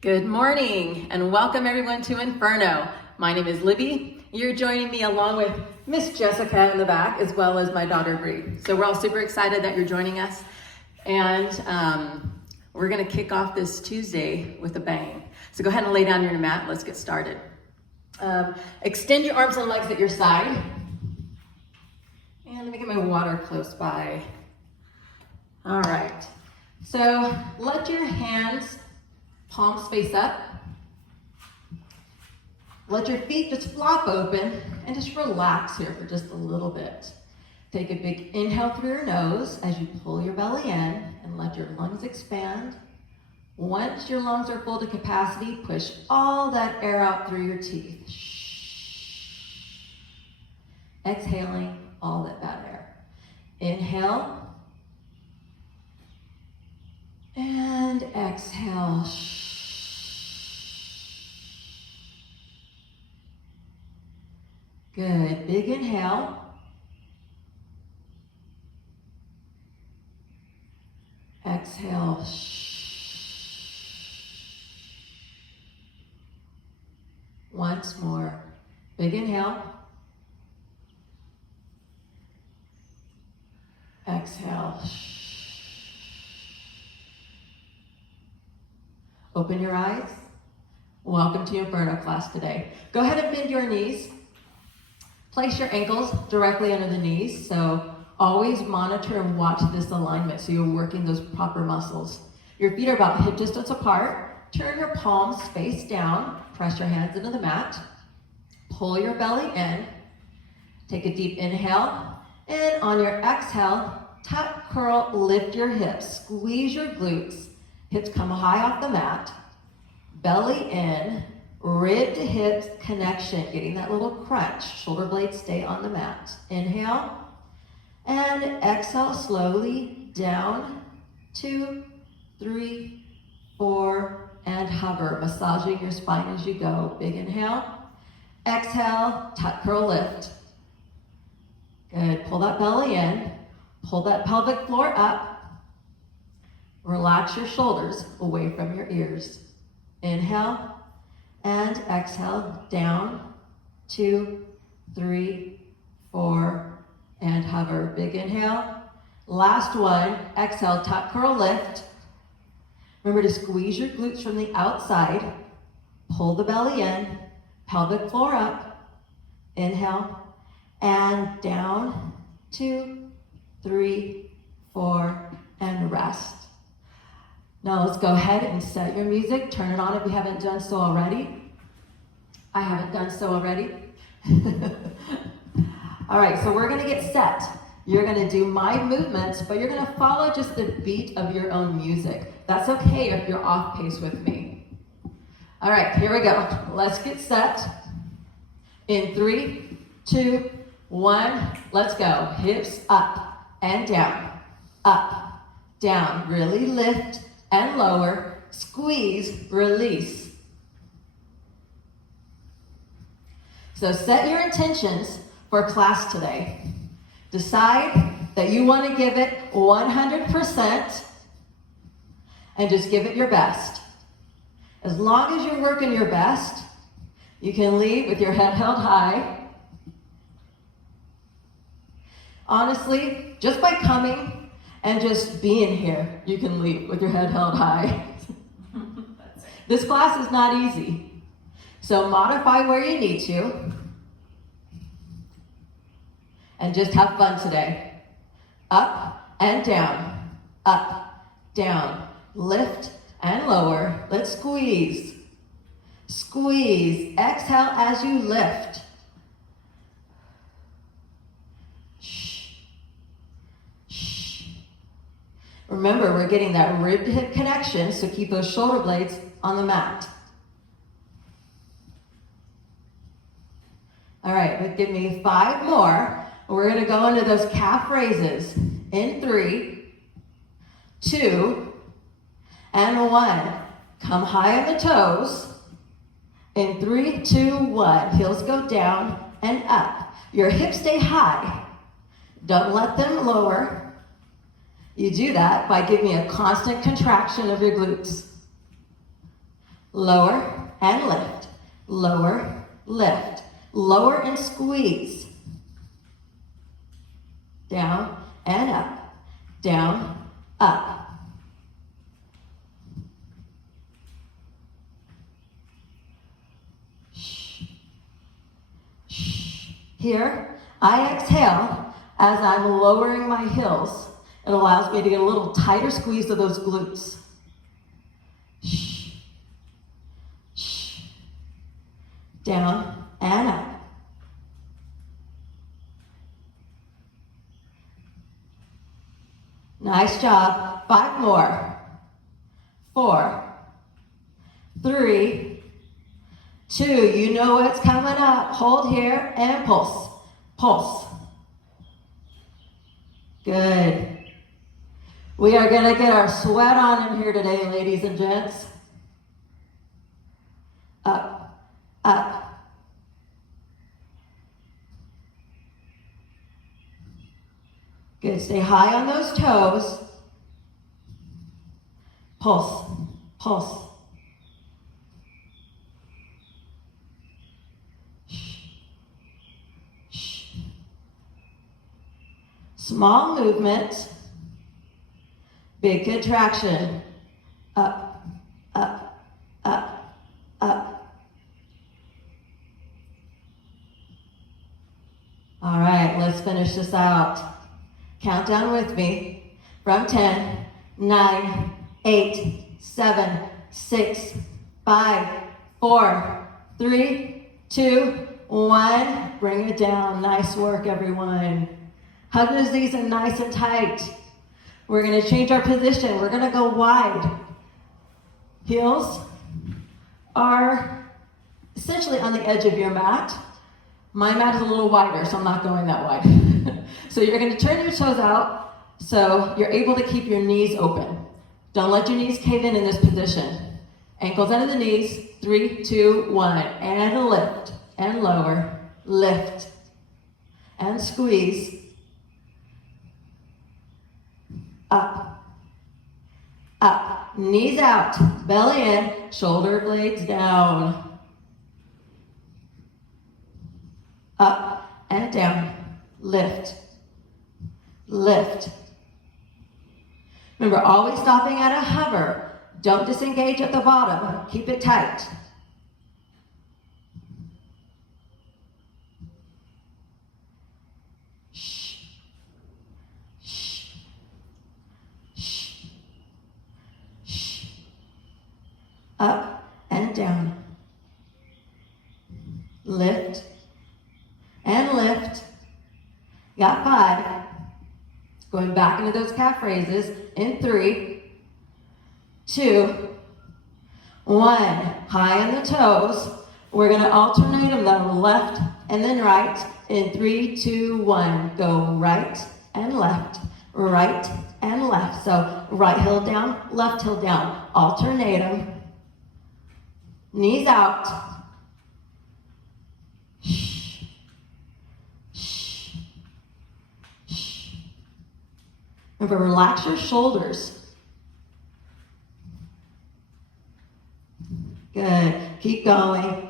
Good morning and welcome everyone to Inferno. My name is Libby. You're joining me along with Miss Jessica in the back as well as my daughter Bree. So we're all super excited that you're joining us, and we're going to kick off this Tuesday with a bang. So go ahead and lay down your mat. Let's get started. Extend your arms and legs at your side. And let me get my water close by. All right. So let your hands palms face up. Let your feet just flop open and just relax here for just a little bit. Take a big inhale through your nose as you pull your belly in and let your lungs expand. Once your lungs are full to capacity, push all that air out through your teeth. Exhaling all that bad air. Inhale. And exhale. Good. Big inhale. Exhale. Once more. Big inhale. Exhale. Open your eyes. Welcome to Inferno class today. Go ahead and bend your knees. Place your ankles directly under the knees. So always monitor and watch this alignment so you're working those proper muscles. Your feet are about hip distance apart. Turn your palms face down. Press your hands into the mat. Pull your belly in. Take a deep inhale. And on your exhale, tap, curl, lift your hips. Squeeze your glutes. Hips come high off the mat, belly in, rib to hips connection, getting that little crunch. Shoulder blades stay on the mat. Inhale, and exhale slowly down, 2, 3, 4, and hover, massaging your spine as you go. Big inhale, exhale, tuck, curl, lift. Good, pull that belly in, pull that pelvic floor up. Relax your shoulders away from your ears. Inhale and exhale, down, 2, 3, 4, and hover. Big inhale. Last one, exhale, tuck, curl, lift. Remember to squeeze your glutes from the outside. Pull the belly in, pelvic floor up. Inhale and down, 2, 3, 4, and rest. Now let's go ahead and set your music. Turn it on if you haven't done so already. I haven't done so already. All right, so we're gonna get set. You're gonna do my movements, but you're gonna follow just the beat of your own music. That's okay if you're off pace with me. All right, here we go. Let's get set. In 3, 2, 1, let's go. Hips up and down, up, down. Really lift and lower, squeeze, release. So set your intentions for class today. Decide that you want to give it 100% and just give it your best. As long as you're working your best, you can leave with your head held high. Honestly, just by coming and just being here, you can leave with your head held high. This class is not easy. So modify where you need to. And just have fun today. Up and down, up, down, lift and lower. Let's squeeze. Squeeze, exhale as you lift. Remember, we're getting that rib to hip connection, so keep those shoulder blades on the mat. All right, give me 5 more. We're gonna go into those calf raises. In 3, 2, and 1. Come high on the toes. In 3, 2, 1. Heels go down and up. Your hips stay high. Don't let them lower. You do that by giving a constant contraction of your glutes. lower and lift, lower, lift, lower and squeeze. Down and up, down, up. Shh. Shh. Here, I exhale as I'm lowering my heels. It allows me to get a little tighter squeeze of those glutes. Shh. Shh. Down and up. Nice job. 5 more. 4, 3, 2. You know what's coming up. Hold here and pulse. Pulse. Good. We are going to get our sweat on in here today, ladies and gents. Up, up. Good. Stay high on those toes. Pulse, pulse. Shh. Shh. Small movement. Big contraction. Up, up, up, up. All right, let's finish this out. Count down with me from 10, 9, 8, 7, 6, 5, 4, 3, 2, 1. Bring it down. Nice work, everyone. Hug those knees in nice and tight. We're going to change our position. We're going to go wide. Heels are essentially on the edge of your mat. My mat is a little wider, so I'm not going that wide. So you're going to turn your toes out so you're able to keep your knees open. Don't let your knees cave in this position. Ankles under the knees. 3, 2, 1. And lift and lower. Lift and squeeze. Up, up, knees out, belly in, shoulder blades down. Up and down, lift, lift. Remember, always stopping at a hover. Don't disengage at the bottom, keep it tight. Up and down. Lift and lift. Got 5. Going back into those calf raises in 3, 2, 1. High on the toes. We're going to alternate them though, left and then right in 3, 2, 1. Go right and left, right and left. So right heel down, left heel down. Alternate them. Knees out. Shh. Shh. Shh. Remember, relax your shoulders. Good. Keep going.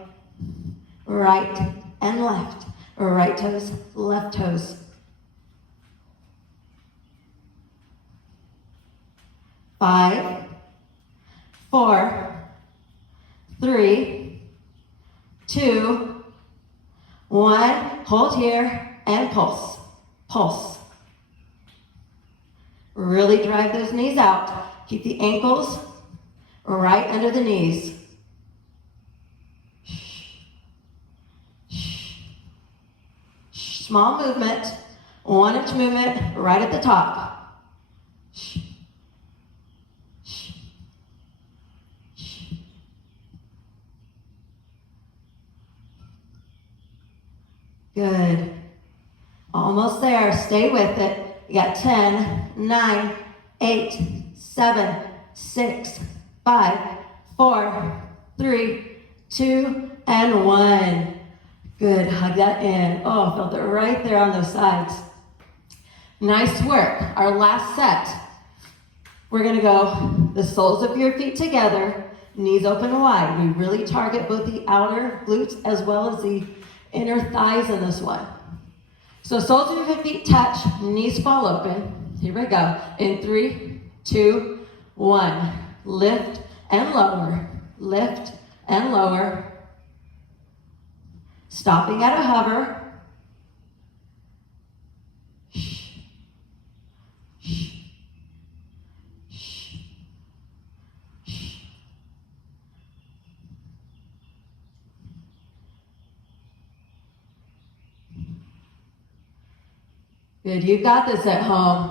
Right and left. Right toes, left toes. 5, 4, 3, 2, 1. Hold here and pulse. Pulse. Really drive those knees out. Keep the ankles right under the knees. Small movement, 1-inch movement right at the top. Good. Almost there. Stay with it. You got 10, 9, 8, 7, 6, 5, 4, 3, 2, and 1. Good. Hug that in. Oh, felt it right there on those sides. Nice work. Our last set. We're going to go the soles of your feet together. Knees open wide. We really target both the outer glutes as well as the inner thighs in this one. So soles of your feet touch, knees fall open. Here we go. In 3, 2, 1. Lift and lower. Lift and lower. Stopping at a hover. Good, you got this at home.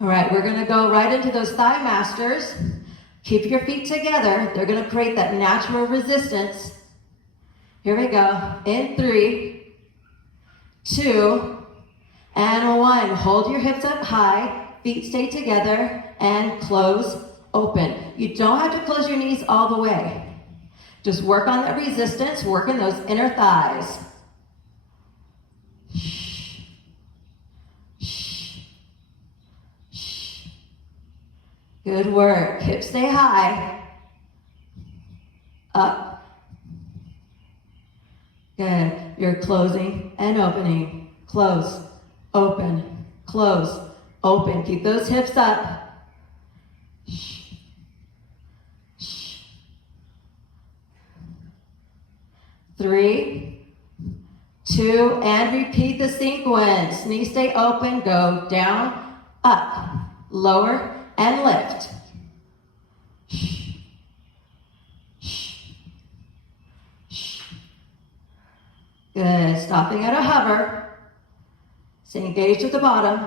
All right, we're gonna go right into those thigh masters. Keep your feet together. They're gonna create that natural resistance. Here we go. In 3, 2, and 1. Hold your hips up high, feet stay together, and close, open. You don't have to close your knees all the way. Just work on that resistance, work in those inner thighs. Good work. Hips stay high. Up. Good. You're closing and opening. Close, open, close, open. Keep those hips up. 3, 2, and repeat the sequence. Knees stay open, go down, up, lower, and lift. Good, stopping at a hover. Stay engaged at the bottom.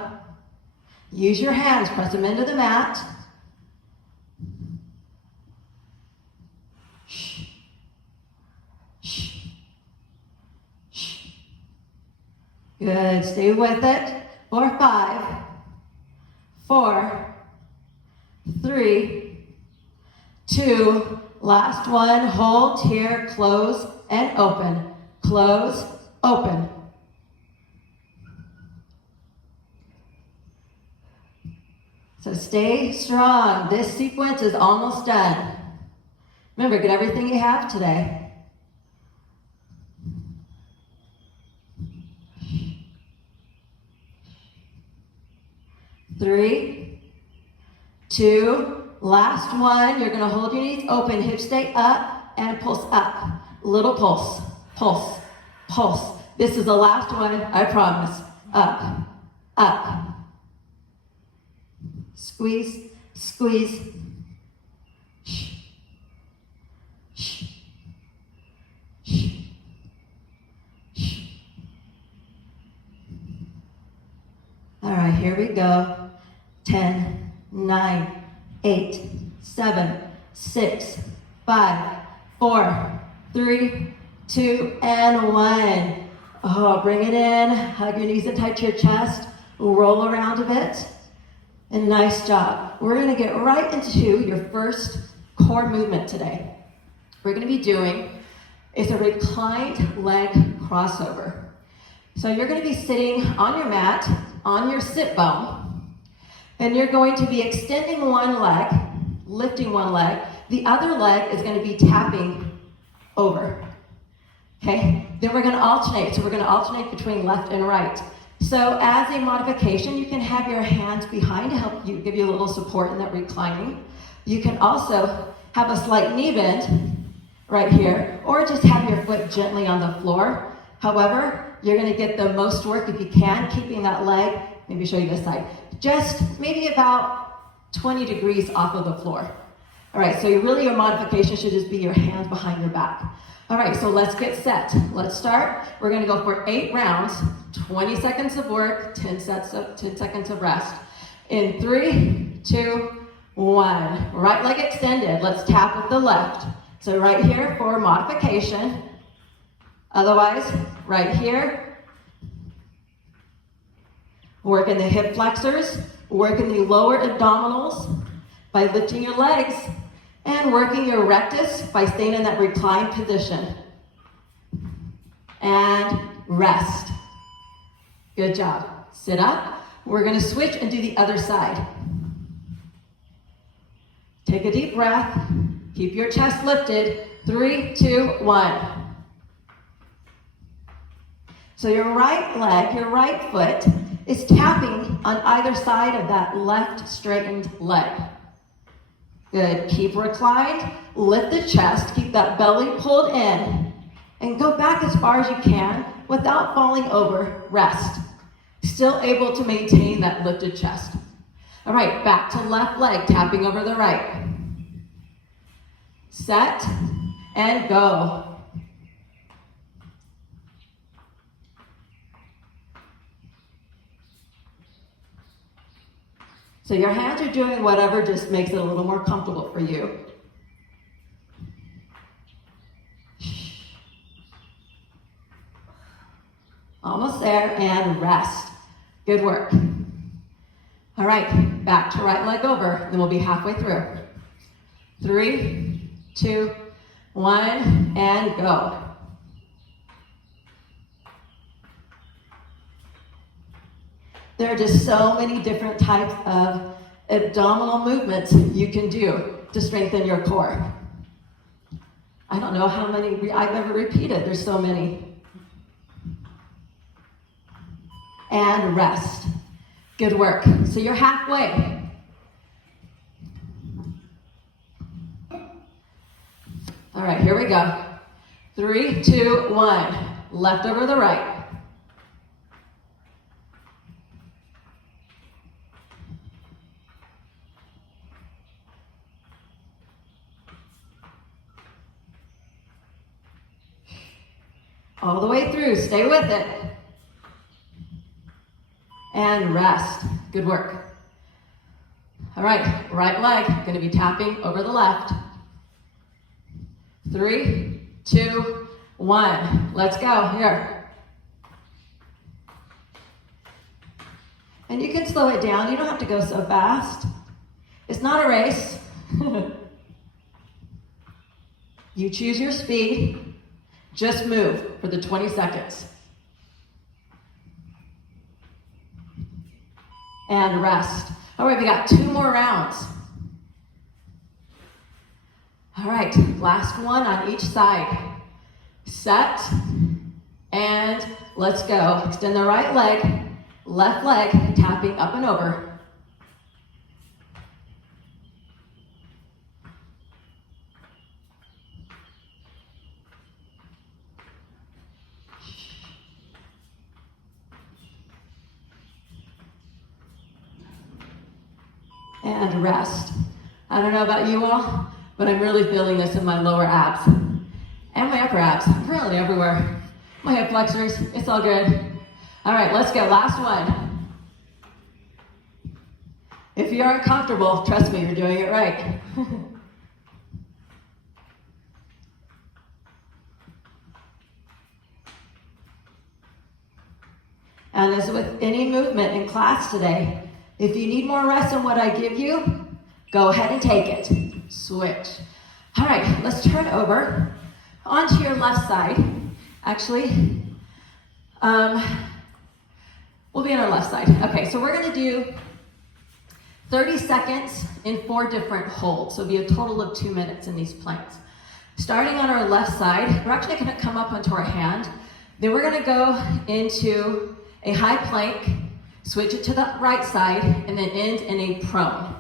Use your hands, press them into the mat. Good, stay with it. For 5, 4, 3, 2, last one. Hold here, close and open. Close, open. So stay strong. This sequence is almost done. Remember, get everything you have today. 3, 2, last one. You're gonna hold your knees open, hips stay up, and pulse up. Little pulse, pulse, pulse. This is the last one, I promise. Up, up. Squeeze, squeeze. All right, here we go. 10, 9, 8, 7, 6, 5, 4, 3, 2, and 1. Oh, bring it in. Hug your knees and tight to your chest. Roll around a bit. And nice job. We're gonna get right into your first core movement today. We're gonna be doing is a reclined leg crossover. So you're gonna be sitting on your mat, on your sit bone, and you're going to be extending one leg, lifting one leg. The other leg is going to be tapping over. Okay? Then we're going to alternate. So we're going to alternate between left and right. So as a modification, you can have your hands behind to help you, give you a little support in that reclining. You can also have a slight knee bend right here, or just have your foot gently on the floor. However, you're going to get the most work if you can, keeping that leg, maybe show you this side, just maybe about 20 degrees off of the floor. All right, so really your modification should just be your hands behind your back. All right, so let's get set. Let's start. We're gonna go for 8 rounds, 20 seconds of work, 10 seconds of rest. In 3, 2, 1. Right leg extended. Let's tap with the left. So right here for modification. Otherwise, right here. Work in the hip flexors, work in the lower abdominals by lifting your legs, and working your rectus by staying in that reclined position. And rest. Good job. Sit up. We're gonna switch and do the other side. Take a deep breath. Keep your chest lifted. 3, 2, 1. So your right leg, your right foot, is tapping on either side of that left straightened leg. Good. Keep reclined. Lift the chest. Keep that belly pulled in. And go back as far as you can without falling over. Rest. Still able to maintain that lifted chest. All right, back to left leg, tapping over the right. Set and go. So your hands are doing whatever just makes it a little more comfortable for you. Almost there, and rest. Good work. All right, back to right leg over, then we'll be halfway through. 3, 2, 1, and go. There are just so many different types of abdominal movements you can do to strengthen your core. I don't know how many I've ever repeated, there's so many. And rest. Good work. So you're halfway. All right, here we go. 3, 2, 1. Left over the right. All the way through. Stay with it. And rest. Good work. All right, right leg, going to be tapping over the left. 3, 2, 1. Let's go. Here. And you can slow it down. You don't have to go so fast. It's not a race. You choose your speed. Just move for the 20 seconds. And rest. All right, we got 2 more rounds. All right, last one on each side. Set, and let's go. Extend the right leg, left leg, tapping up and over. And rest. I don't know about you all, but I'm really feeling this in my lower abs and my upper abs, really everywhere. My hip flexors, it's all good. All right, let's go, last one. If you aren't comfortable, trust me, you're doing it right. And as with any movement in class today, if you need more rest than what I give you, go ahead and take it. Switch. All right, let's turn over onto your left side. Actually, we'll be on our left side. Okay, so we're gonna do 30 seconds in 4 different holds. So it'll be a total of 2 minutes in these planks. Starting on our left side, we're actually gonna come up onto our hand. Then we're gonna go into a high plank, switch it to the right side, and then end in a prone.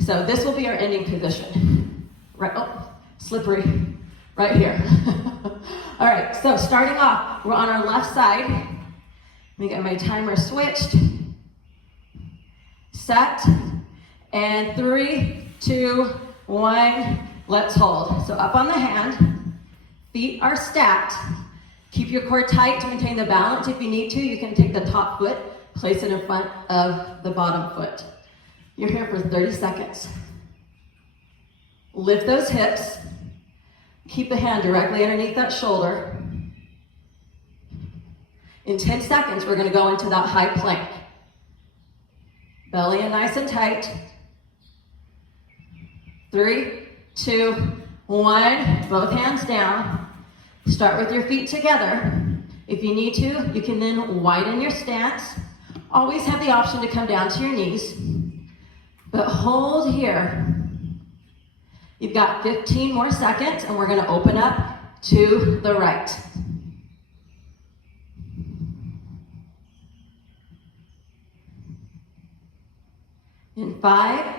So this will be our ending position. Right, oh, slippery, right here. All right, so starting off, we're on our left side. Let me get my timer switched. Set, and 3, 2, 1, let's hold. So up on the hand, feet are stacked. Keep your core tight to maintain the balance. If you need to, you can take the top foot, place it in front of the bottom foot. You're here for 30 seconds. Lift those hips. Keep the hand directly underneath that shoulder. In 10 seconds, we're gonna go into that high plank. Belly in nice and tight. 3, 2, 1, both hands down. Start with your feet together. If you need to, you can then widen your stance. Always have the option to come down to your knees, but hold here. You've got 15 more seconds, and we're gonna open up to the right. In 5,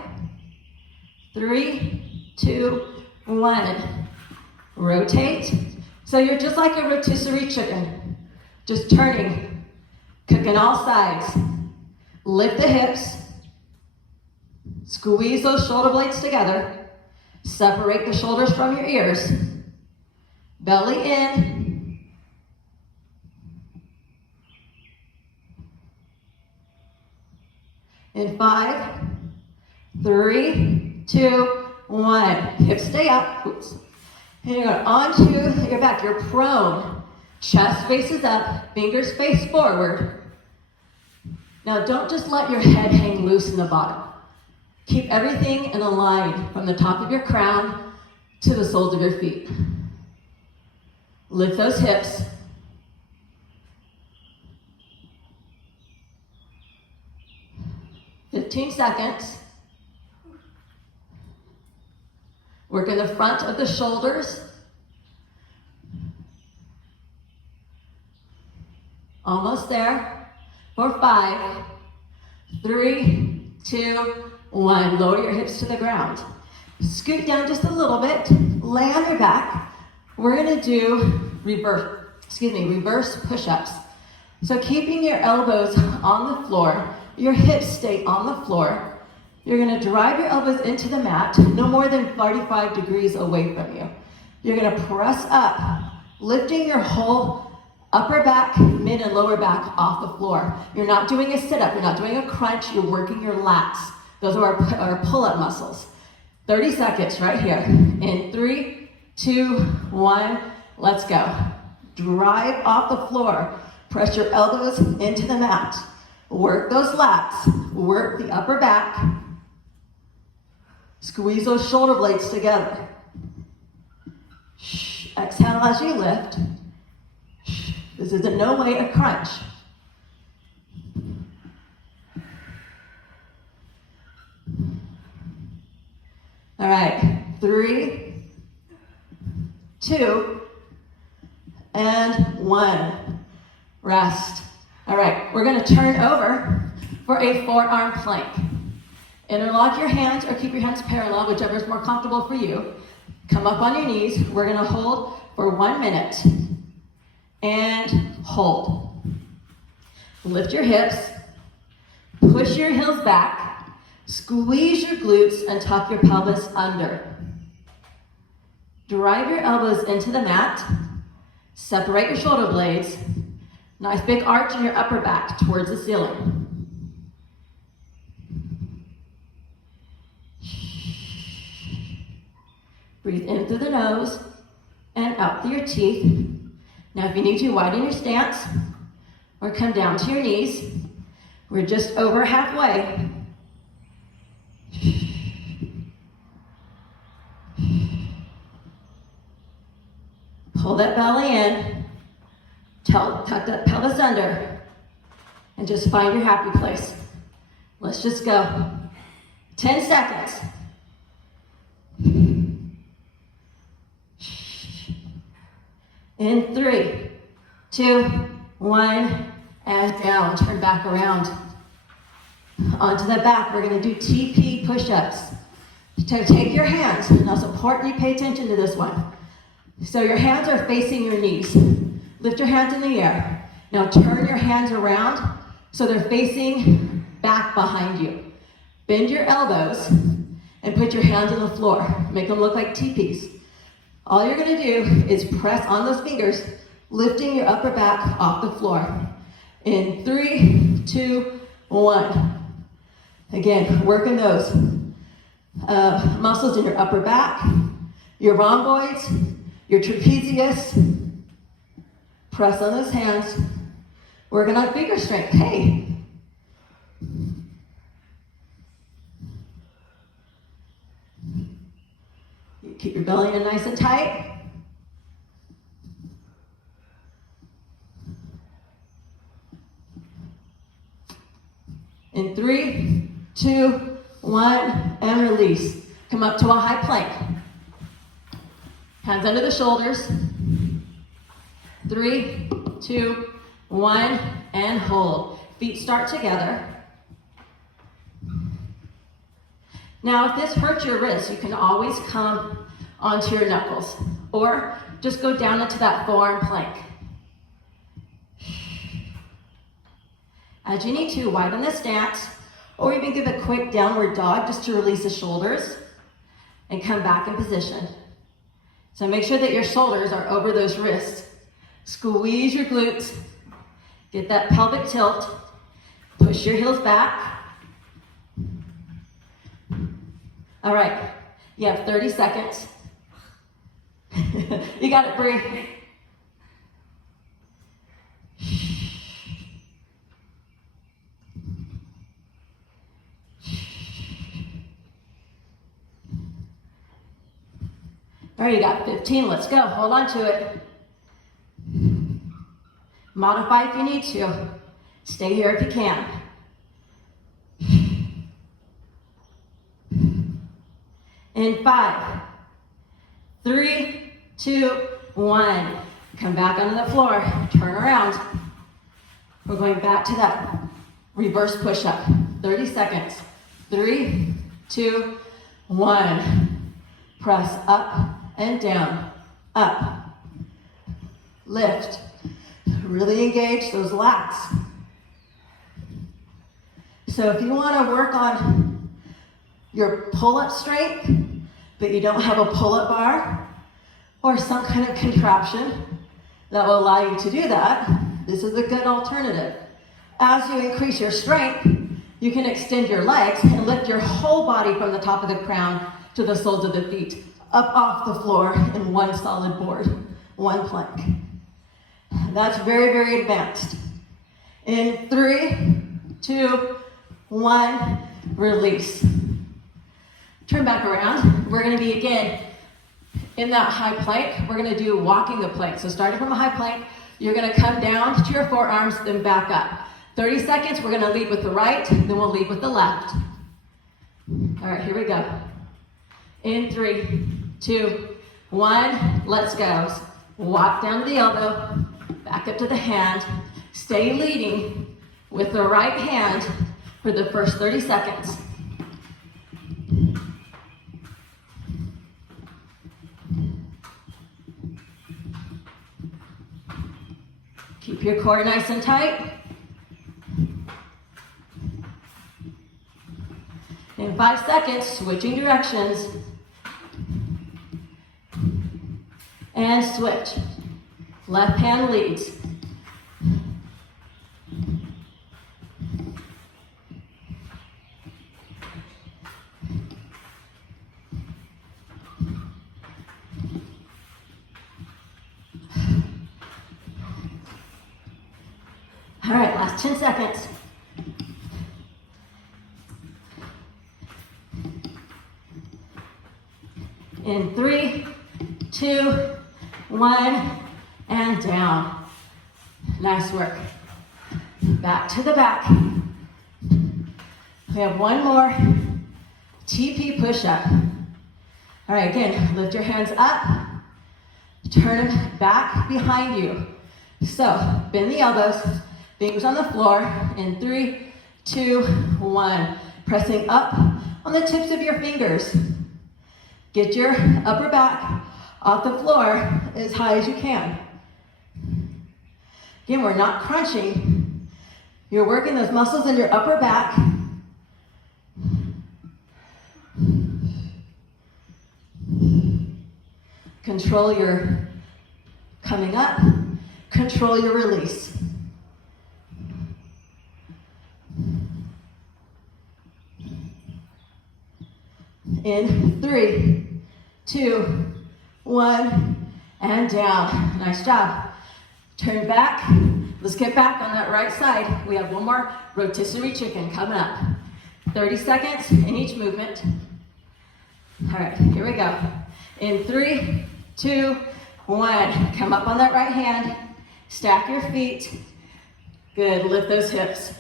3, 2, 1. Rotate. So you're just like a rotisserie chicken, just turning, cooking all sides. Lift the hips, squeeze those shoulder blades together, separate the shoulders from your ears, belly in. In 5, 3, 2, 1. Hips stay up. Oops. And you're going onto your back. You're prone. Chest faces up. Fingers face forward. Now don't just let your head hang loose in the bottom. Keep everything in a line from the top of your crown to the soles of your feet. Lift those hips. "15 seconds. Work in the front of the shoulders. Almost there. For 5, 3, 2, 1. Lower your hips to the ground. Scoot down just a little bit. Lay on your back. We're gonna do reverse push-ups. So keeping your elbows on the floor, your hips stay on the floor. You're gonna drive your elbows into the mat, no more than 45 degrees away from you. You're gonna press up, lifting your whole upper back, mid and lower back off the floor. You're not doing a sit-up, you're not doing a crunch, you're working your lats. Those are our pull-up muscles. 30 seconds right here. In 3, 2, 1, let's go. Drive off the floor. Press your elbows into the mat. Work those lats, work the upper back. Squeeze those shoulder blades together. Exhale as you lift. This is in no way a crunch. All right, 3, 2, and 1. Rest. All right, we're gonna turn over for a forearm plank. Interlock your hands or keep your hands parallel, whichever is more comfortable for you. Come up on your knees. We're gonna hold for 1 minute and hold. Lift your hips, push your heels back, squeeze your glutes and tuck your pelvis under. Drive your elbows into the mat, separate your shoulder blades. Nice big arch in your upper back towards the ceiling. Breathe in through the nose and out through your teeth. Now if you need to, widen your stance or come down to your knees. We're just over halfway. Pull that belly in. Tuck that pelvis under. And just find your happy place. Let's just go. 10 seconds. In 3, 2, 1, and down. Turn back around. Onto the back, we're gonna do TP push-ups. So take your hands, now it's important you pay attention to this one. So your hands are facing your knees. Lift your hands in the air. Now turn your hands around so they're facing back behind you. Bend your elbows and put your hands on the floor. Make them look like teepees. All you're gonna do is press on those fingers, lifting your upper back off the floor. In 3, 2, 1. Again, working those muscles in your upper back, your rhomboids, your trapezius. Press on those hands. Working on finger strength. Hey. Keep your belly in nice and tight. In 3, 2, 1, and release. Come up to a high plank. Hands under the shoulders. 3, 2, 1, and hold. Feet start together. Now, if this hurts your wrist, you can always come onto your knuckles, or just go down into that forearm plank. As you need to, widen the stance, or even give a quick downward dog just to release the shoulders and come back in position. So make sure that your shoulders are over those wrists. Squeeze your glutes, get that pelvic tilt, push your heels back. All right, you have 30 seconds. You got it, Bree. All right, you got 15, let's go, hold on to it. Modify if you need to. Stay here if you can. In 5, 3, 2, 1. Come back onto the floor, turn around. We're going back to that reverse push-up. 30 seconds. 3, 2, 1. Press up and down, up, lift. Really engage those lats. So if you want to work on your pull-up strength, but you don't have a pull-up bar or some kind of contraption that will allow you to do that, this is a good alternative. As you increase your strength, you can extend your legs and lift your whole body from the top of the crown to the soles of the feet, up off the floor in one solid board, one plank. That's very, very advanced. In 3, 2, 1, release. Turn back around. We're gonna be, again, in that high plank. We're gonna do walking the plank. So starting from a high plank, you're gonna come down to your forearms, then back up. 30 seconds, we're gonna lead with the right, then we'll lead with the left. All right, here we go. In 3, 2, 1, let's go. Walk down to the elbow, back up to the hand. Stay leading with the right hand for the first 30 seconds. Keep your core nice and tight. In 5 seconds, switching directions. And switch. Left hand leads. All right, last 10 seconds. In 3, 2, 1, and down. Nice work. Back to the back. We have one more TP push-up. All right, again, lift your hands up. Turn them back behind you. So, bend the elbows, fingers on the floor. In 3, 2, 1. Pressing up on the tips of your fingers. Get your upper back off the floor as high as you can. Again, we're not crunching. You're working those muscles in your upper back. Control your coming up. Control your release. In 3, 2, 1, and down. Nice job. Turn back. Let's get back on that right side. We have one more rotisserie chicken coming up. 30 seconds in each movement. All right, here we go. In 3, 2, 1. Come up on that right hand. Stack your feet. Good, lift those hips.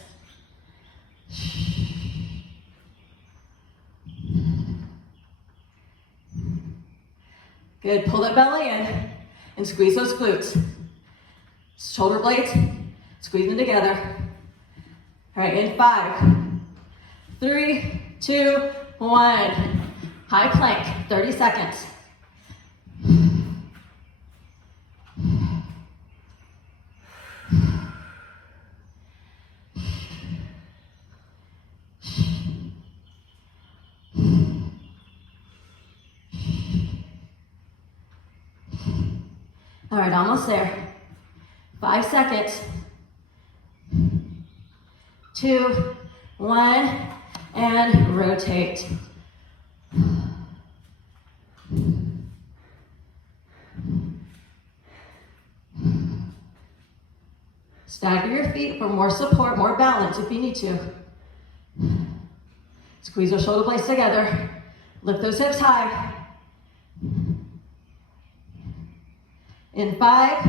Good, pull that belly in and squeeze those glutes. Shoulder blades, squeeze them together. All right, in 5, 3, 2, 1. High plank, 30 seconds. All right, almost there. 5 seconds. 2, 1, and rotate. Stagger your feet for more support, more balance if you need to. Squeeze your shoulder blades together. Lift those hips high. In 5,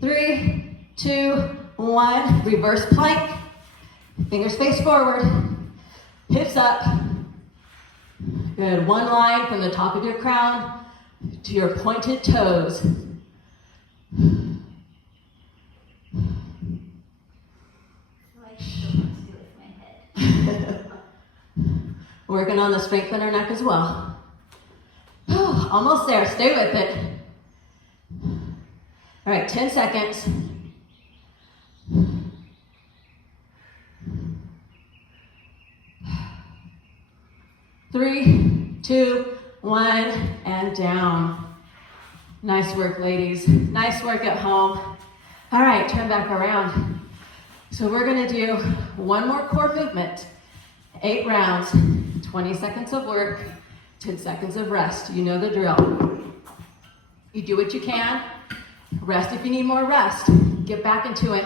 3, 2, 1. Reverse plank. Fingers face forward. Hips up. Good. One line from the top of your crown to your pointed toes. Working on the strength in our neck as well. Almost there. Stay with it. All right, 10 seconds. 3, 2, 1, and down. Nice work, ladies. Nice work at home. All right, turn back around. So we're gonna do one more core movement. 8 rounds, 20 seconds of work, 10 seconds of rest. You know the drill. You do what you can. Rest if you need more rest. Get back into it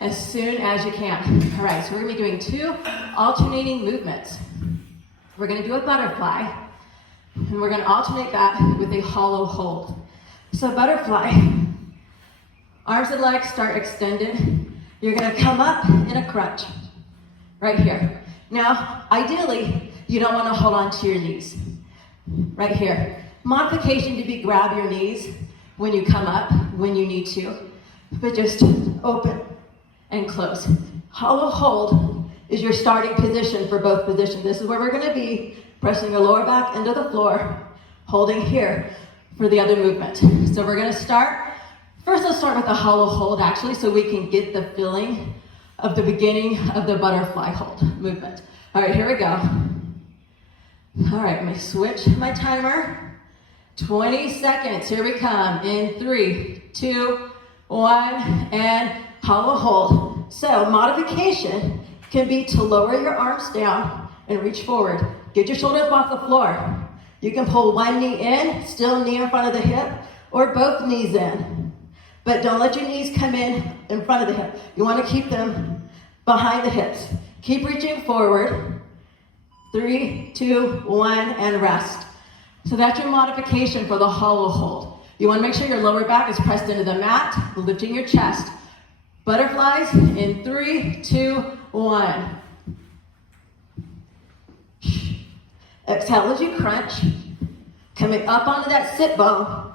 as soon as you can. All right, so we're gonna be doing 2 alternating movements. We're gonna do a butterfly, and we're gonna alternate that with a hollow hold. So butterfly, arms and legs start extended. You're gonna come up in a crunch, right here. Now, ideally, you don't wanna hold on to your knees, right here. Modification to be grab your knees when you come up, when you need to, but just open and close. Hollow hold is your starting position for both positions. This is where we're gonna be, pressing your lower back into the floor, holding here for the other movement. So we're gonna start, first let's start with the hollow hold actually, so we can get the feeling of the beginning of the butterfly hold movement. All right, here we go. All right, let me switch my timer. 20 seconds, here we come. In 3, 2, 1, and hollow hold. So modification can be to lower your arms down and reach forward. Get your shoulders off the floor. You can pull one knee in, still knee in front of the hip, or both knees in. But don't let your knees come in front of the hip. You want to keep them behind the hips. Keep reaching forward. 3, 2, 1, and rest. So that's your modification for the hollow hold. You want to make sure your lower back is pressed into the mat, lifting your chest. Butterflies in 3, 2, 1. Exhale as you crunch, coming up onto that sit bone.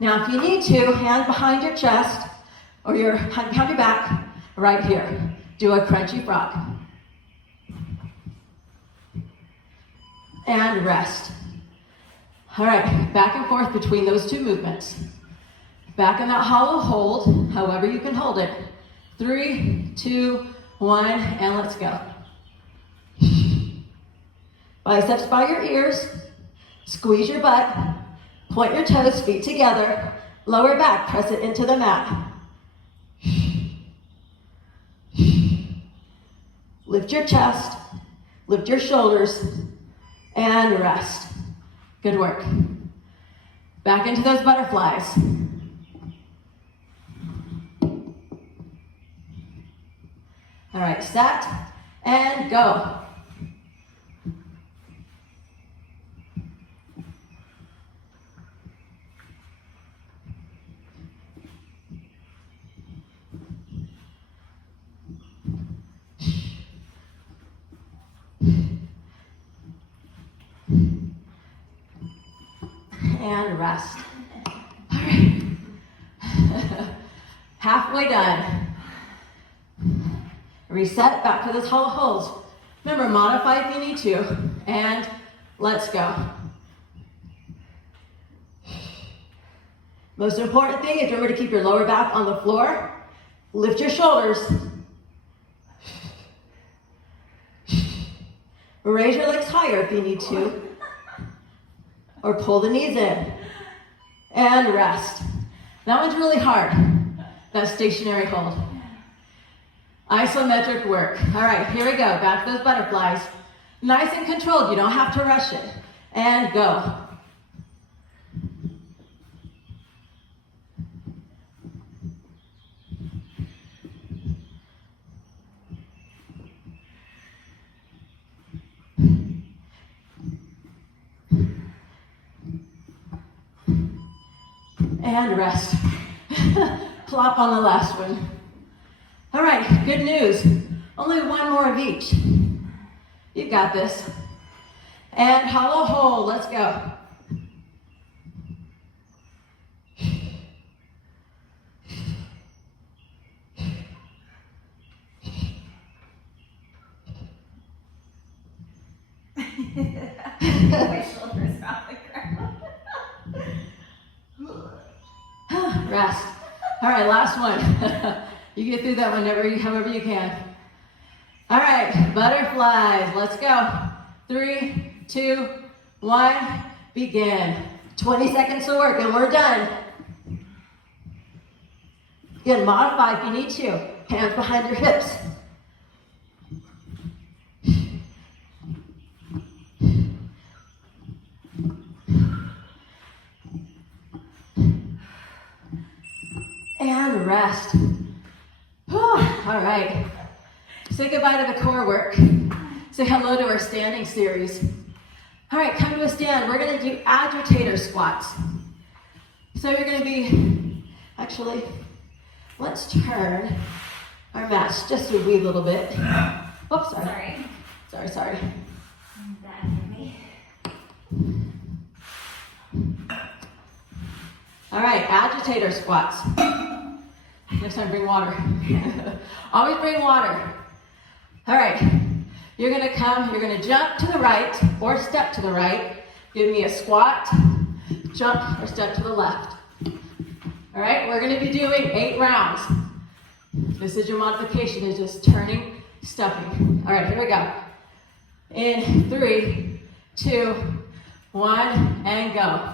Now if you need to, hand behind your chest, or your hand behind your back, right here. Do a crunchy frog. And rest. All right, back and forth between those 2 movements. Back in that hollow hold, however you can hold it. 3, 2, 1, and let's go. Biceps by your ears, squeeze your butt, point your toes, feet together, lower back, press it into the mat. Lift your chest, lift your shoulders, and rest. Good work. Back into those butterflies. All right, set and go. and rest. All right. Halfway done. Reset, back to this hollow hold. Remember, modify if you need to, and let's go. Most important thing is remember to keep your lower back on the floor. Lift your shoulders. Raise your legs higher if you need to. Or pull the knees in. And rest. That one's really hard. That stationary hold. Isometric work. All right, here we go. Back to those butterflies. Nice and controlled. You don't have to rush it. And go. And rest. Plop on the last one. All right, good news. Only one more of each. You've got this. And hollow hold, let's go. My shoulders off the ground. Rest. All right, last one. You get through that one however you can. All right, butterflies. Let's go. 3, 2, 1, begin. 20 seconds to work and we're done. Again, modify if you need to. Hands behind your hips. And rest. All right. Say goodbye to the core work. Say hello to our standing series. All right, come to a stand. We're going to do agitator squats. So you're going to be, actually, let's turn our mats just a wee little bit. Oops, sorry. Sorry. That hit me. All right, agitator squats. Next time, bring water. Always bring water. All right, you're gonna jump to the right or step to the right. Give me a squat, jump, or step to the left. All right, we're gonna be doing 8 rounds. This is your modification, is just turning, stepping. All right, here we go. In 3, 2, 1, and go.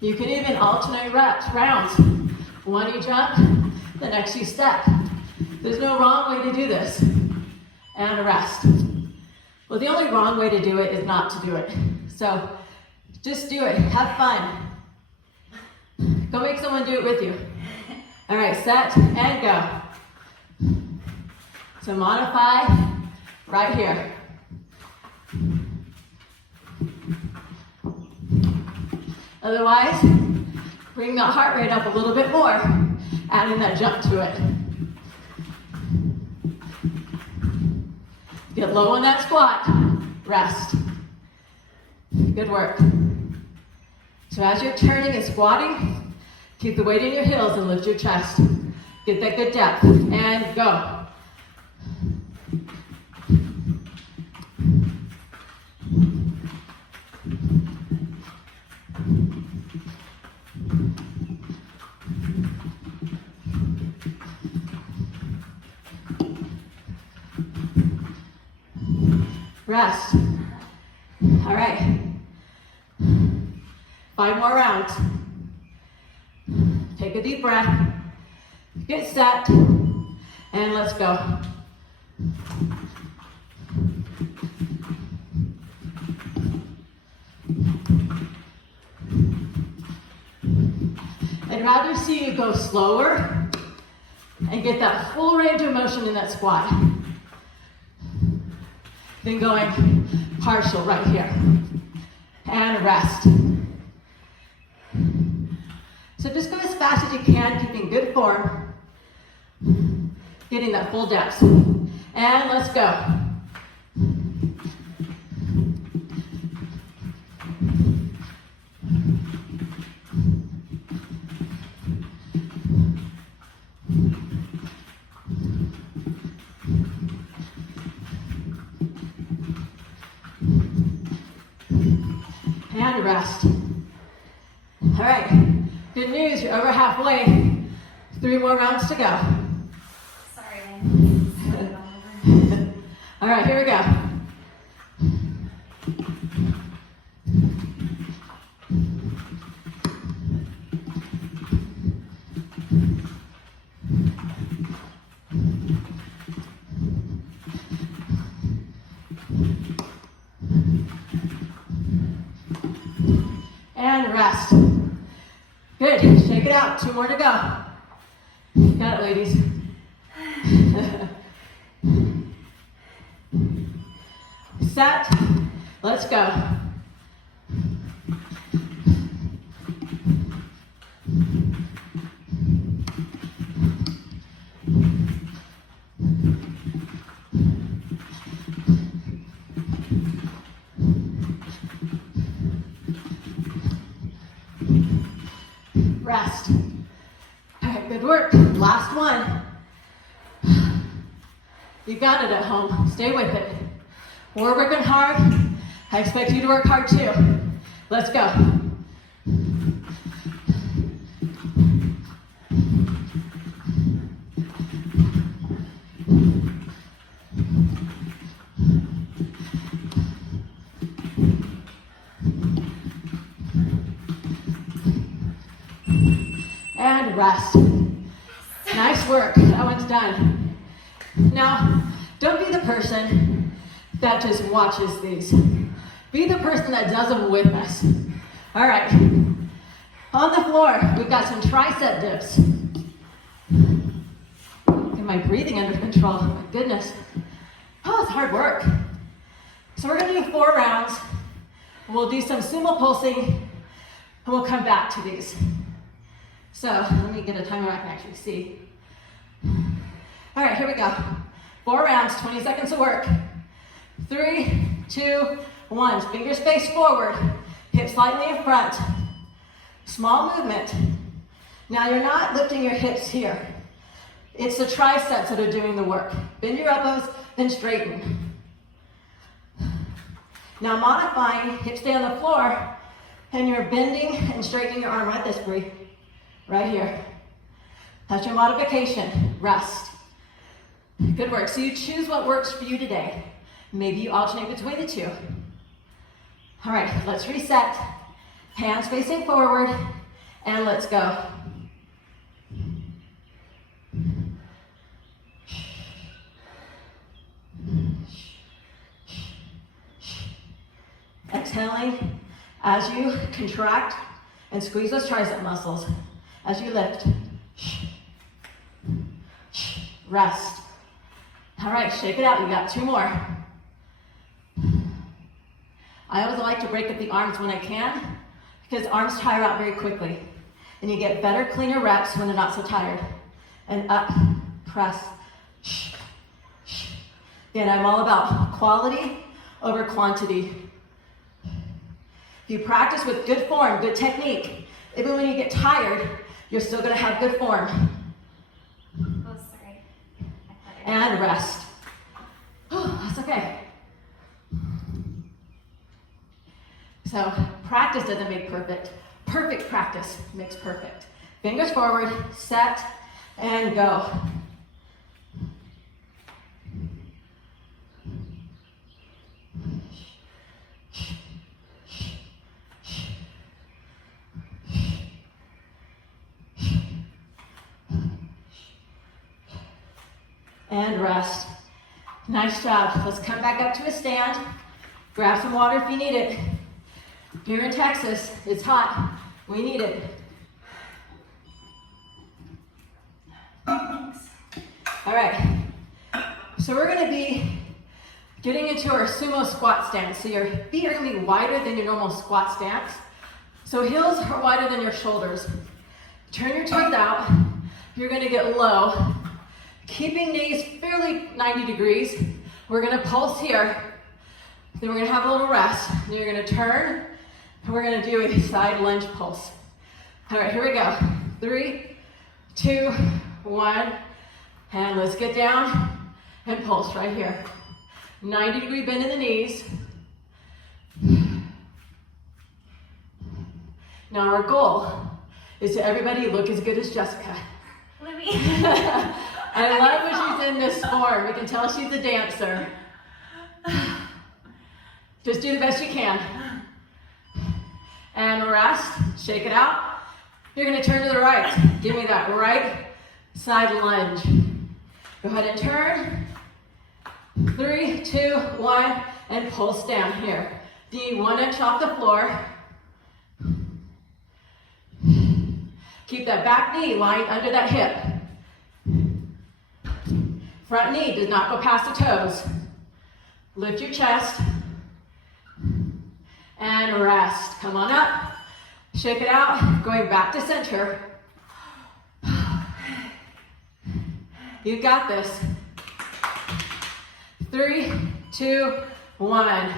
You can even alternate rounds. One you jump, the next you step. There's no wrong way to do this. And rest. Well, the only wrong way to do it is not to do it. So just do it. Have fun. Go make someone do it with you. All right, set and go. So modify right here. Otherwise, bring the heart rate up a little bit more, adding that jump to it. Get low on that squat, rest. Good work. So as you're turning and squatting, keep the weight in your heels and lift your chest. Get that good depth, and go. Rest. All right. 5 more rounds. Take a deep breath. Get set. And let's go. I'd rather see you go slower and get that full range of motion in that squat than going partial right here. And rest. So just go as fast as you can, keeping good form, getting that full depth. And let's go. And rest. All right, good news, you're over halfway. 3 more rounds to go. Sorry, I All right, here we go. And rest. Good, shake it out, 2 more to go. Got it, ladies. Set, let's go. Rest. All right, good work. Last one. You got it at home. Stay with it. We're working hard. I expect you to work hard too. Let's go. And rest. Nice work. That one's done. Now, don't be the person that just watches these. Be the person that does them with us. All right. On the floor, we've got some tricep dips. Get my breathing under control. My goodness. Oh, it's hard work. So we're going to do 4 rounds. We'll do some sumo pulsing, and we'll come back to these. So let me get a timer I can actually see. All right, here we go. 4 rounds, 20 seconds of work. 3, 2, 1. Fingers face forward, hips slightly in front. Small movement. Now you're not lifting your hips here. It's the triceps that are doing the work. Bend your elbows and straighten. Now modifying, hips stay on the floor, and you're bending and straightening your arm right this, Bree. Right here. That's your modification. Rest. Good work. So you choose what works for you today. Maybe you alternate between the 2. All right, let's reset. Hands facing forward, and let's go. Exhaling as you contract and squeeze those tricep muscles as you lift. Rest. All right, shake it out. You got 2 more. I always like to break up the arms when I can because arms tire out very quickly. And you get better, cleaner reps when they're not so tired. And up, press. Again, I'm all about quality over quantity. If you practice with good form, good technique, even when you get tired, you're still going to have good form. Oh, sorry. And rest. Oh, that's okay. So practice doesn't make perfect. Perfect practice makes perfect. Fingers forward, set, and go. And rest. Nice job. Let's come back up to a stand. Grab some water if you need it. Here in Texas, it's hot. We need it. All right. So we're going to be getting into our sumo squat stance. So your feet are going to be wider than your normal squat stance. So heels are wider than your shoulders. Turn your toes out. You're gonna get low. Keeping knees fairly 90 degrees. We're gonna pulse here. Then we're gonna have a little rest. Then you're gonna turn, and we're gonna do a side lunge pulse. All right, here we go. 3, 2, 1, and let's get down and pulse right here. 90-degree bend in the knees. Now our goal is to everybody look as good as Jessica. Libby. I love when she's in this form. We can tell she's a dancer. Just do the best you can. And rest, shake it out. You're gonna turn to the right. Give me that right side lunge. Go ahead and turn. 3, 2, 1, and pulse down here. The 1 inch off the floor. Keep that back knee lying under that hip. Front knee does not go past the toes. Lift your chest. And rest. Come on up. Shake it out. Going back to center. You got this. 3, 2, 1.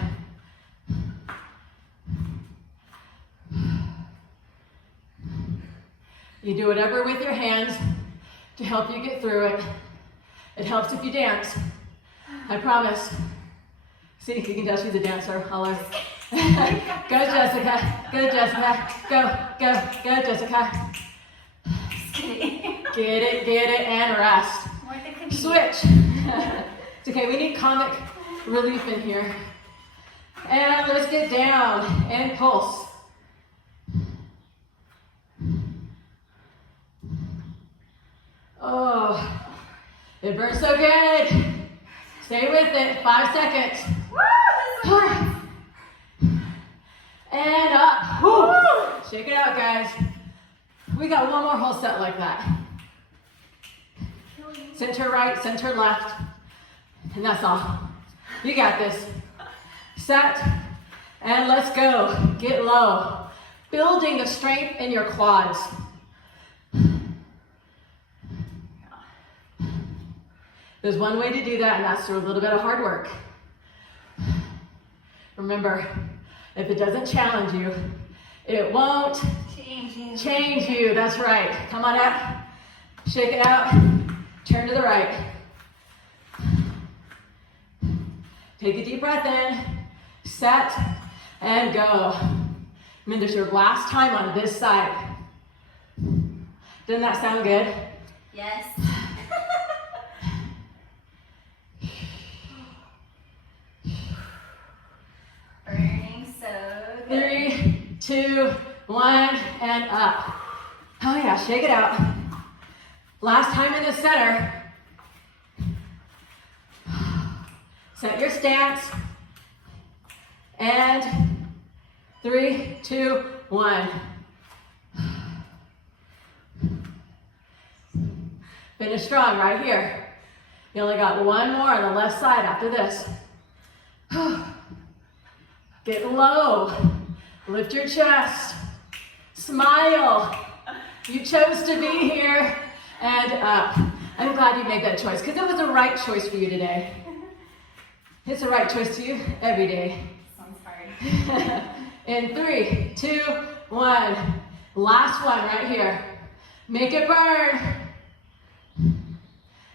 You do whatever with your hands to help you get through it. It helps if you dance. I promise. See, you can tell she's a dancer. Holler. Go, Jessica. Go, Jessica. Go, Jessica. Get it, and rest. Switch. It's okay, we need comic relief in here. And let's get down and pulse. Oh, it burns so good. Stay with it, 5 seconds. And up. Woo. Shake it out, guys. We got one more whole set like that. Center right, center left. And that's all. You got this. Set. And let's go. Get low. Building the strength in your quads. There's one way to do that, and that's through a little bit of hard work. Remember, if it doesn't challenge you, it won't change you. That's right. Come on up. Shake it out. Turn to the right. Take a deep breath in. Set and go. I mean, there's your last time on this side. Doesn't that sound good? Yes. Burning so good. 3, 2, 1, and up. Oh yeah, shake it out. Last time in the center. Set your stance. And 3, 2, 1. Finish strong right here. You only got one more on the left side after this. Get low. Lift your chest. Smile. You chose to be here. And up. I'm glad you made that choice because it was the right choice for you today. It's the right choice to you every day. Sounds hard. In 3, 2, 1. Last one right here. Make it burn.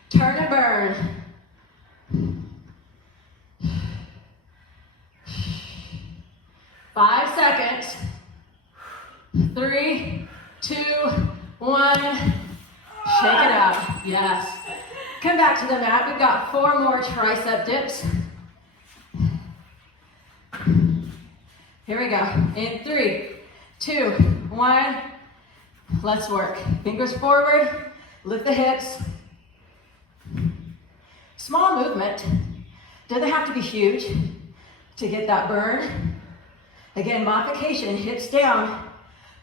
Turn and burn. Five seconds. 3, 2, 1. Shake it out. Yes. Come back to the mat. We've got 4 more tricep dips. Here we go. In 3, 2, 1. Let's work. Fingers forward. Lift the hips. Small movement. Doesn't have to be huge to get that burn. Again, modification, hips down.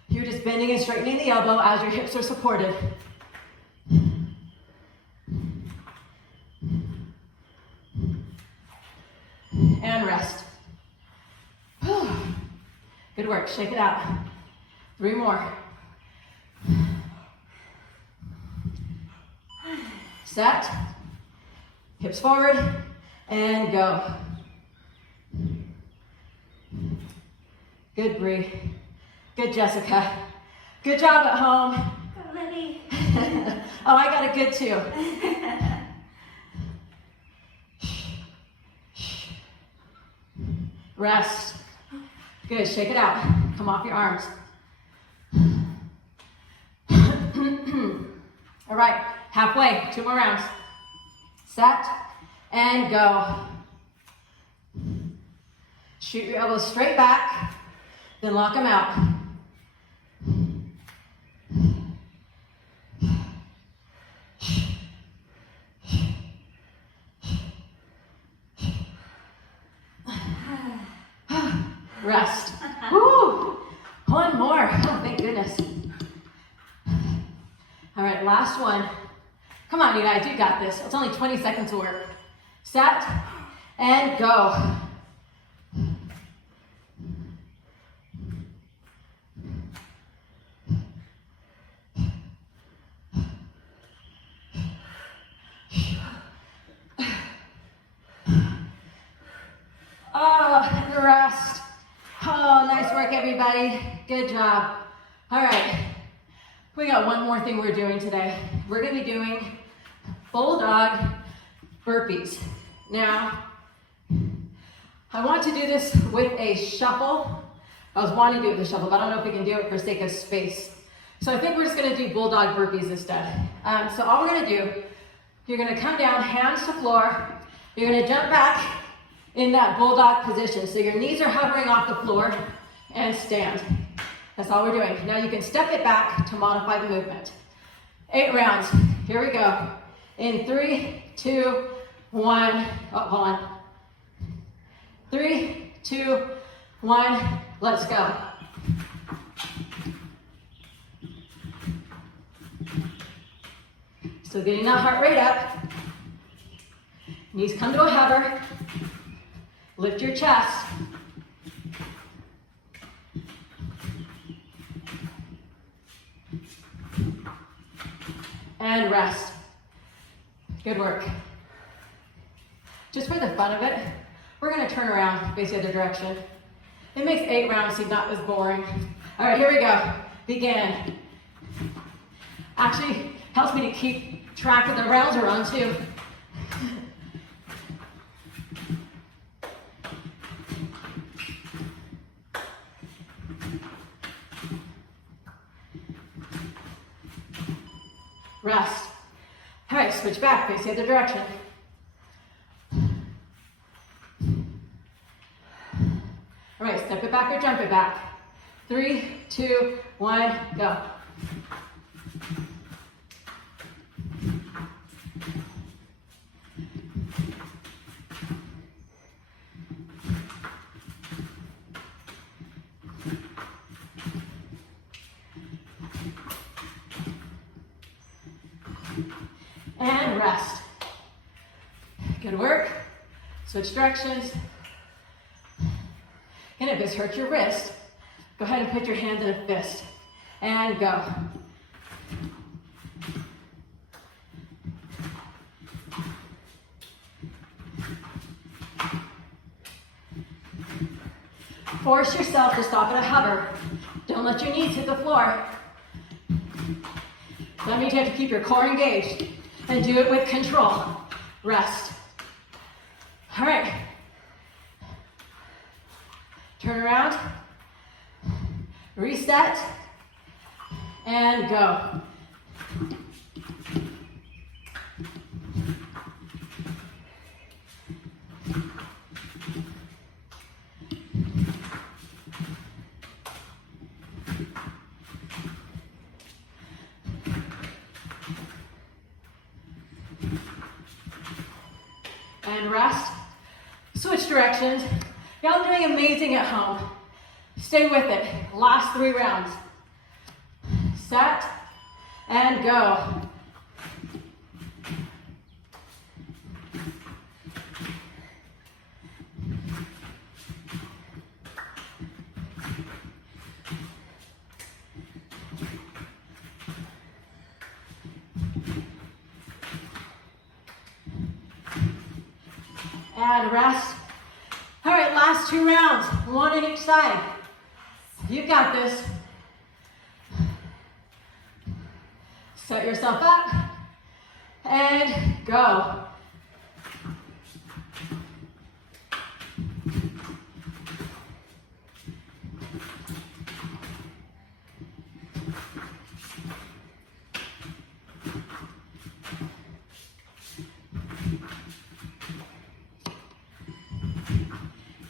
You're just bending and straightening the elbow as your hips are supported. And rest. Good work, shake it out. 3 more. set, hips forward, and go. Good, Bree. Good, Jessica. Good job at home. Go, Libby. Oh, I got a good too. Rest. Good, shake it out. Come off your arms. All right, halfway, 2 more rounds. Set, and go. Shoot your elbows straight back, then lock them out. Rest. Woo! One more. Oh, thank goodness. All right, last one. Come on, you guys, you got this. It's only 20 seconds of work. Set and go. Oh, and rest. Oh, nice work, everybody. Good job. All right, we got one more thing we're doing today. We're gonna be doing bulldog burpees. Now, I want to do this with a shuffle. I was wanting to do it with a shuffle, but I don't know if we can do it for sake of space. So I think we're just gonna do bulldog burpees instead. So all we're gonna do, you're gonna come down, hands to floor. You're gonna jump back in that bulldog position. So your knees are hovering off the floor and stand. That's all we're doing. Now you can step it back to modify the movement. 8 rounds. Here we go. In 3, 2, 1. Oh, hold on. 3, 2, 1. Let's go. So getting that heart rate up. Knees come to a hover. Lift your chest. And rest. Good work. Just for the fun of it, we're gonna turn around, face the other direction. It makes 8 rounds seem not as boring. All right, here we go. Begin. Actually, helps me to keep track of the rounds we're on too. Rest. All right, switch back, face the other direction. All right, step it back or jump it back. 3, 2, 1, go. And rest. Good work. Switch directions. And if this hurts your wrist, go ahead and put your hands in a fist. And go. Force yourself to stop at a hover. Don't let your knees hit the floor. That means you have to keep your core engaged and do it with control. Rest. All right. Turn around, reset, and go. And rest. Switch directions. Y'all are doing amazing at home. Stay with it. Last 3 rounds. Set and go. and rest. All right, last 2 rounds, 1 on each side. You've got this. Set yourself up and go.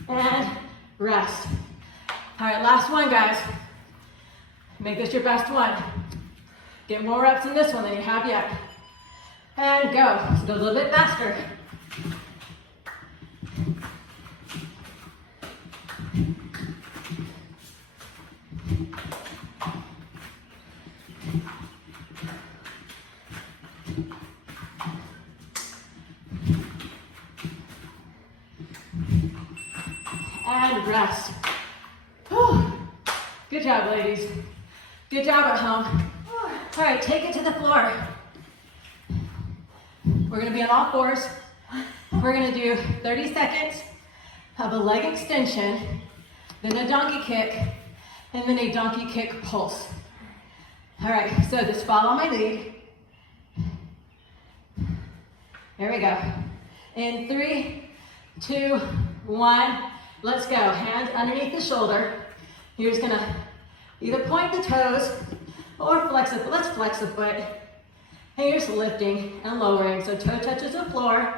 And rest. All right, last one, guys. Make this your best one. Get more reps in this one than you have yet. And go. Let's go a little bit faster. And rest. Whew. Good job, ladies. Good job at home. All right, take it to the floor. We're gonna be on all fours. We're gonna do 30 seconds of a leg extension, then a donkey kick, and then a donkey kick pulse. All right, so just follow my lead. There we go. In 3, 2, 1, let's go. Hands underneath the shoulder. You're just gonna either point the toes or flex the foot. Let's flex the foot. And you're just lifting and lowering. So toe touches the floor,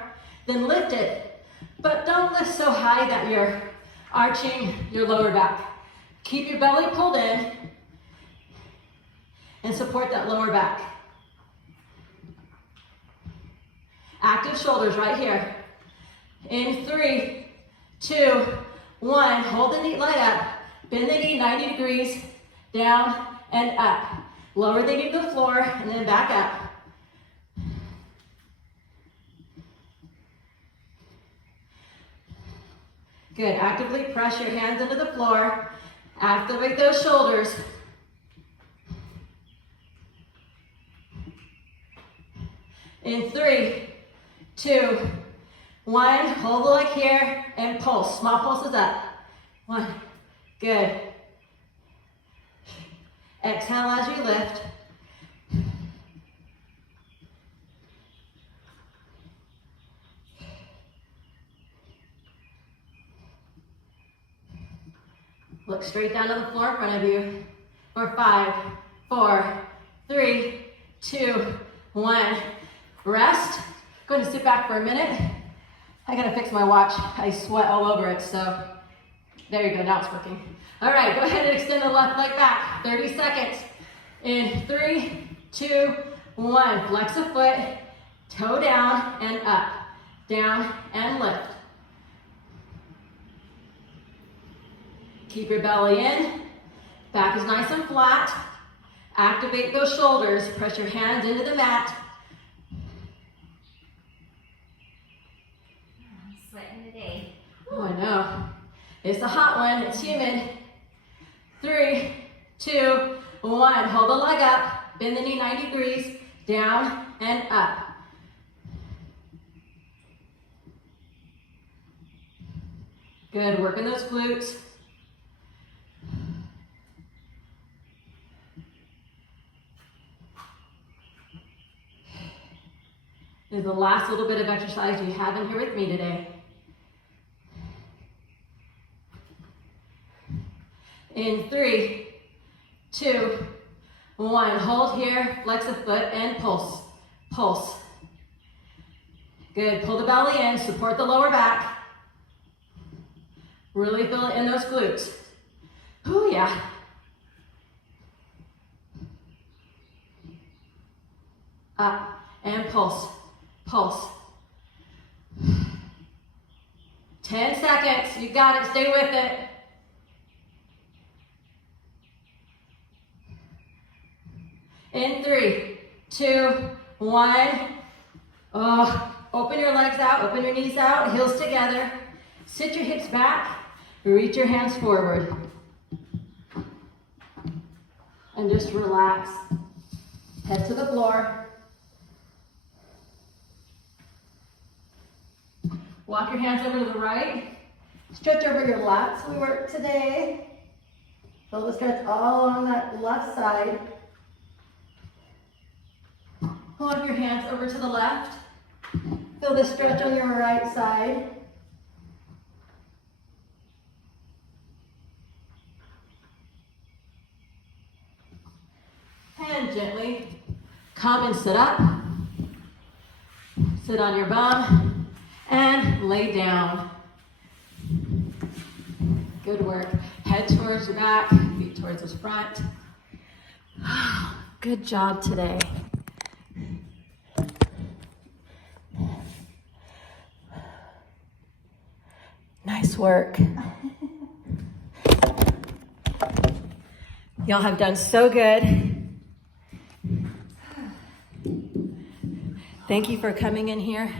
then lift it. But don't lift so high that you're arching your lower back. Keep your belly pulled in and support that lower back. Active shoulders right here. In 3, 2, 1, hold the knee leg up. Bend the knee 90 degrees, down and up. Lower the knee to the floor and then back up. Good, actively press your hands into the floor. Activate those shoulders. In 3, 2, 1, hold the leg here and pulse. Small pulses up. 1, good. Exhale as you lift. Look straight down to the floor in front of you. For 5, 4, 3, 2, 1. Rest. Going to sit back for a minute. I gotta fix my watch. I sweat all over it, so there you go, now it's working. All right, go ahead and extend the left leg back. 30 seconds. In 3, 2, 1. Flex a foot, toe down and up. Down and lift. Keep your belly in. Back is nice and flat. Activate those shoulders. Press your hands into the mat. I'm sweating today. Oh, I know. It's a hot one. It's humid. 3, 2, 1. Hold the leg up. Bend the knee 90 degrees. Down and up. Good. Working those glutes. This is the last little bit of exercise you have in here with me today. In 3, 2, 1. Hold here, flex a foot, and pulse. Pulse. Good. Pull the belly in, support the lower back. Really feel it in those glutes. Ooh, yeah. Up and pulse. Pulse. 10 seconds. You got it. Stay with it. In 3, 2, 1. Oh, open your legs out. Open your knees out. Heels together. Sit your hips back. Reach your hands forward. And just relax. Head to the floor. Walk your hands over to the right. Stretch over your lats. We work today. Feel the stretch all along that left side. Pull up your hands over to the left. Feel the stretch on your right side. And gently come and sit up. Sit on your bum and lay down. Good work. Head towards your back, feet towards the front. Good job today. Nice work. Y'all have done so good. Thank you for coming in here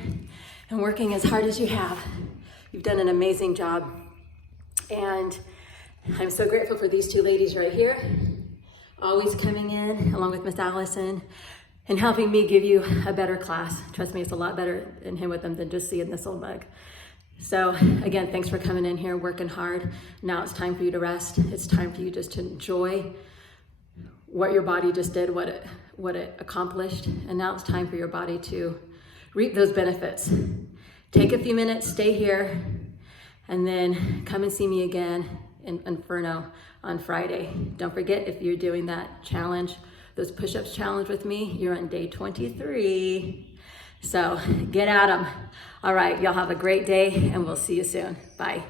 and working as hard as you have. You've done an amazing job. And I'm so grateful for these two ladies right here, always coming in along with Miss Allison and helping me give you a better class. Trust me, it's a lot better in here with them than just seeing this old mug. So again, thanks for coming in here, working hard. Now it's time for you to rest. It's time for you just to enjoy what your body just did, what it accomplished. And now it's time for your body to reap those benefits. Take a few minutes, stay here, and then come and see me again in Inferno on Friday. Don't forget, if you're doing that challenge, those push-ups challenge with me, you're on day 23. So get at them. All right, y'all have a great day and we'll see you soon. Bye.